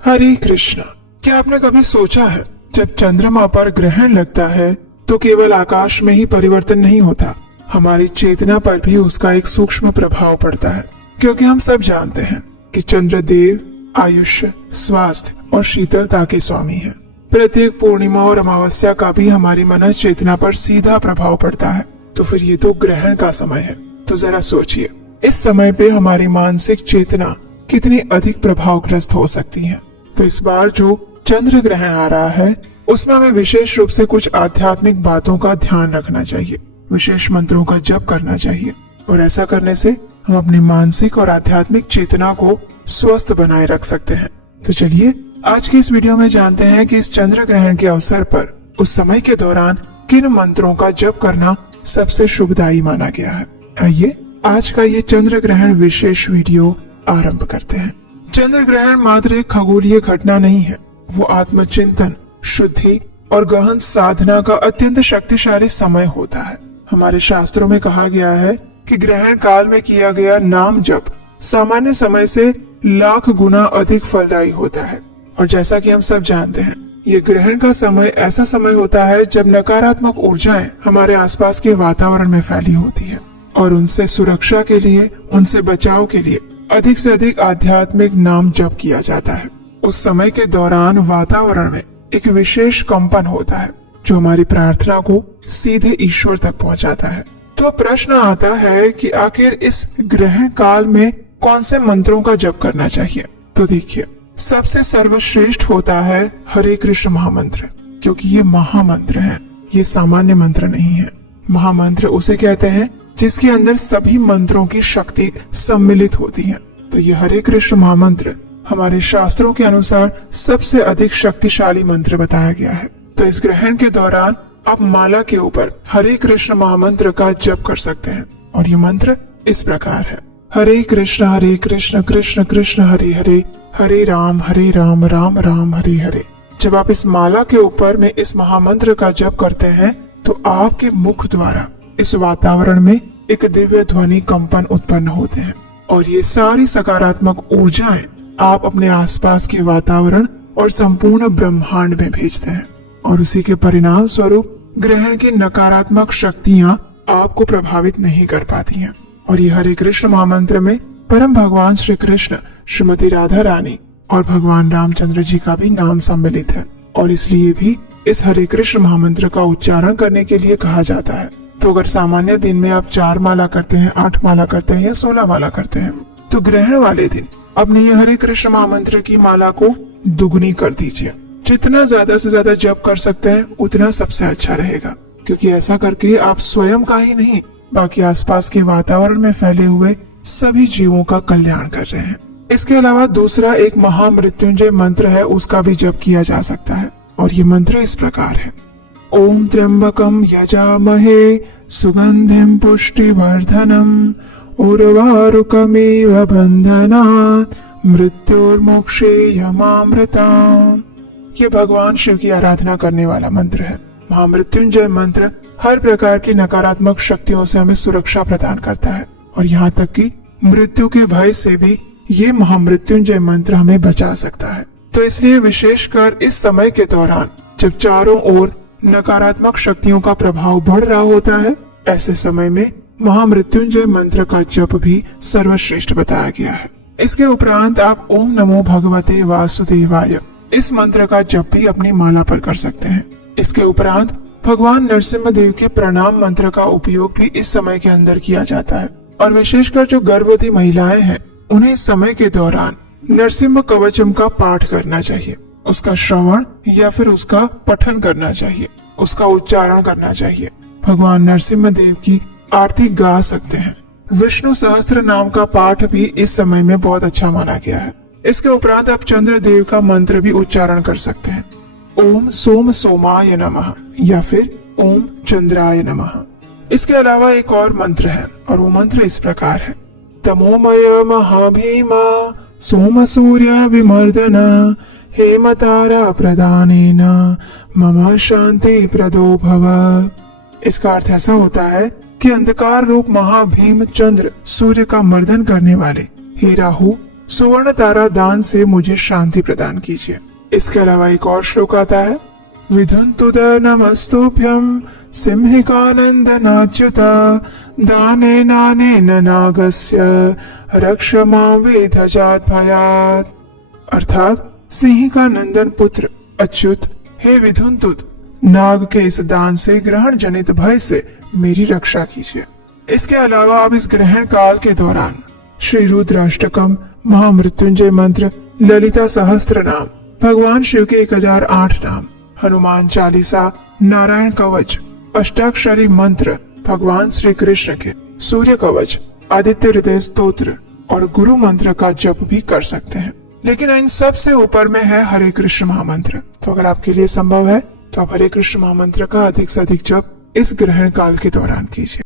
हरे कृष्णा। क्या आपने कभी सोचा है, जब चंद्रमा पर ग्रहण लगता है तो केवल आकाश में ही परिवर्तन नहीं होता, हमारी चेतना पर भी उसका एक सूक्ष्म प्रभाव पड़ता है। क्योंकि हम सब जानते हैं कि चंद्रदेव आयुष्य, स्वास्थ्य और शीतलता के स्वामी हैं। प्रत्येक पूर्णिमा और अमावस्या का भी हमारी मन चेतना पर सीधा प्रभाव पड़ता है। तो फिर ये तो ग्रहण का समय है, तो जरा सोचिए, इस समय पे हमारी मानसिक चेतना कितनी अधिक प्रभावग्रस्त हो सकती है। तो इस बार जो चंद्र ग्रहण आ रहा है, उसमें हमें विशेष रूप से कुछ आध्यात्मिक बातों का ध्यान रखना चाहिए, विशेष मंत्रों का जप करना चाहिए, और ऐसा करने से हम अपनी मानसिक और आध्यात्मिक चेतना को स्वस्थ बनाए रख सकते हैं। तो चलिए आज की इस वीडियो में जानते हैं कि इस चंद्र ग्रहण के अवसर पर उस समय के दौरान किन मंत्रों का जप करना सबसे शुभदायी माना गया है। आइए आज का ये चंद्र ग्रहण विशेष वीडियो आरंभ करते हैं। चंद्र ग्रहण मात्र एक खगोलीय घटना नहीं है, वो आत्मचिंतन, शुद्धि और गहन साधना का अत्यंत शक्तिशाली समय होता है। हमारे शास्त्रों में कहा गया है कि ग्रहण काल में किया गया नाम जप सामान्य समय से लाख गुना अधिक फलदायी होता है। और जैसा कि हम सब जानते हैं, ये ग्रहण का समय ऐसा समय होता है जब नकारात्मक ऊर्जाएं हमारे आसपास के वातावरण में फैली होती है, और उनसे सुरक्षा के लिए, उनसे बचाव के लिए अधिक से अधिक आध्यात्मिक नाम जप किया जाता है। उस समय के दौरान वातावरण में एक विशेष कंपन होता है जो हमारी प्रार्थना को सीधे ईश्वर तक पहुंचाता है। तो प्रश्न आता है कि आखिर इस ग्रहण काल में कौन से मंत्रों का जप करना चाहिए। तो देखिए, सबसे सर्वश्रेष्ठ होता है हरे कृष्ण महामंत्र, क्योंकि ये महामंत्र है, ये सामान्य मंत्र नहीं है। महामंत्र उसे कहते हैं जिसके अंदर सभी मंत्रों की शक्ति सम्मिलित होती है। तो ये हरे कृष्ण महामंत्र हमारे शास्त्रों के अनुसार सबसे अधिक शक्तिशाली मंत्र बताया गया है। तो इस ग्रहण के दौरान आप माला के ऊपर हरे कृष्ण महामंत्र का जप कर सकते हैं, और ये मंत्र इस प्रकार है: हरे कृष्ण कृष्ण कृष्ण हरे हरे, हरे राम राम राम हरे हरे। जब आप इस माला के ऊपर में इस महामंत्र का जप करते हैं तो आपके मुख द्वारा इस वातावरण में एक दिव्य ध्वनि कंपन उत्पन्न होते हैं, और ये सारी सकारात्मक ऊर्जाएं आप अपने आसपास के वातावरण और संपूर्ण ब्रह्मांड में भेजते हैं, और उसी के परिणाम स्वरूप ग्रहण की नकारात्मक शक्तियां आपको प्रभावित नहीं कर पाती हैं। और ये हरे कृष्ण महामंत्र में परम भगवान श्री कृष्ण, श्रीमती राधा रानी और भगवान रामचंद्र जी का भी नाम सम्मिलित है, और इसलिए भी इस हरे कृष्ण महामंत्र का उच्चारण करने के लिए कहा जाता है। तो अगर सामान्य दिन में आप 4 माला करते हैं, 8 माला करते हैं या 16 माला करते हैं, तो ग्रहण वाले दिन अपने ये हरे कृष्ण महामंत्र की माला को दुगनी कर दीजिए। जितना ज्यादा से ज्यादा जप कर सकते हैं उतना सबसे अच्छा रहेगा, क्योंकि ऐसा करके आप स्वयं का ही नहीं, बाकी आसपास के वातावरण में फैले हुए सभी जीवों का कल्याण कर रहे हैं। इसके अलावा दूसरा एक महामृत्युंजय मंत्र है, उसका भी जप किया जा सकता है, और ये मंत्र इस प्रकार है: ओम त्र्यंबकम यजामहे सुगंधिम पुष्टिवर्धनम उर्वारुकमेव बंधनात् मृत्युर्मोक्षेयमामृताम्। ये भगवान शिव की आराधना करने वाला मंत्र है। महामृत्युंजय मंत्र हर प्रकार की नकारात्मक शक्तियों से हमें सुरक्षा प्रदान करता है, और यहाँ तक कि मृत्यु के भय से भी ये महामृत्युंजय मंत्र हमें बचा सकता है। तो इसलिए विशेषकर इस समय के दौरान जब चारों ओर नकारात्मक शक्तियों का प्रभाव बढ़ रहा होता है, ऐसे समय में महामृत्युंजय मंत्र का जप भी सर्वश्रेष्ठ बताया गया है। इसके उपरांत आप ओम नमो भगवते वासुदेवाय इस मंत्र का जप भी अपनी माला पर कर सकते हैं। इसके उपरांत भगवान नरसिम्हा देव के प्रणाम मंत्र का उपयोग भी इस समय के अंदर किया जाता है, और विशेषकर जो गर्भवती महिलाएं हैं उन्हें इस समय के दौरान नरसिम्हा कवचम का पाठ करना चाहिए, उसका श्रवण या फिर उसका पठन करना चाहिए, उसका उच्चारण करना चाहिए। भगवान नरसिम्हा देव की आरती गा सकते हैं। विष्णु सहस्त्र नाम का पाठ भी इस समय में बहुत अच्छा माना गया है। इसके उपरांत आप चंद्र देव का मंत्र भी उच्चारण कर सकते हैं: ओम सोम सोमाय नमः या फिर ओम चंद्राय नमः। इसके अलावा एक और मंत्र है, और वो मंत्र इस प्रकार है: तमोमय महाभीमा सोम सूर्य विमर्दन हेमतारा प्रदानेन मम शांति प्रदो भव। इसका अर्थ ऐसा होता है कि अंधकार रूप महाभीम चंद्र सूर्य का मर्दन करने वाले, हे राहु सुवर्ण तारा दान से मुझे शांति प्रदान कीजिए। इसके अलावा एक और श्लोक आता है, विधुन्तुद नमस्तुभ्यं सिंहिकानंदनाच्युत दाने नानेन नागस्य रक्ष मां वेधजात भयात्। अर्थात सिंह का नंदन पुत्र अच्युत, हे विधुन्तुद, नाग के इस दान से ग्रहण जनित भय से मेरी रक्षा कीजिए। इसके अलावा आप इस ग्रहण काल के दौरान श्री रुद्राष्टकम, महामृत्युंजय मंत्र, ललिता सहस्त्र नाम, भगवान शिव के 1008 नाम, हनुमान चालीसा, नारायण कवच, अष्टाक्षरी मंत्र, भगवान श्री कृष्ण के सूर्य कवच, आदित्य हृदय स्तोत्र और गुरु मंत्र का जप भी कर सकते हैं। लेकिन इन सब से ऊपर में है हरे कृष्ण महामंत्र। तो अगर आपके लिए संभव है तो आप हरे कृष्ण महामंत्र का अधिक से अधिक जप इस ग्रहण काल के दौरान कीजिए।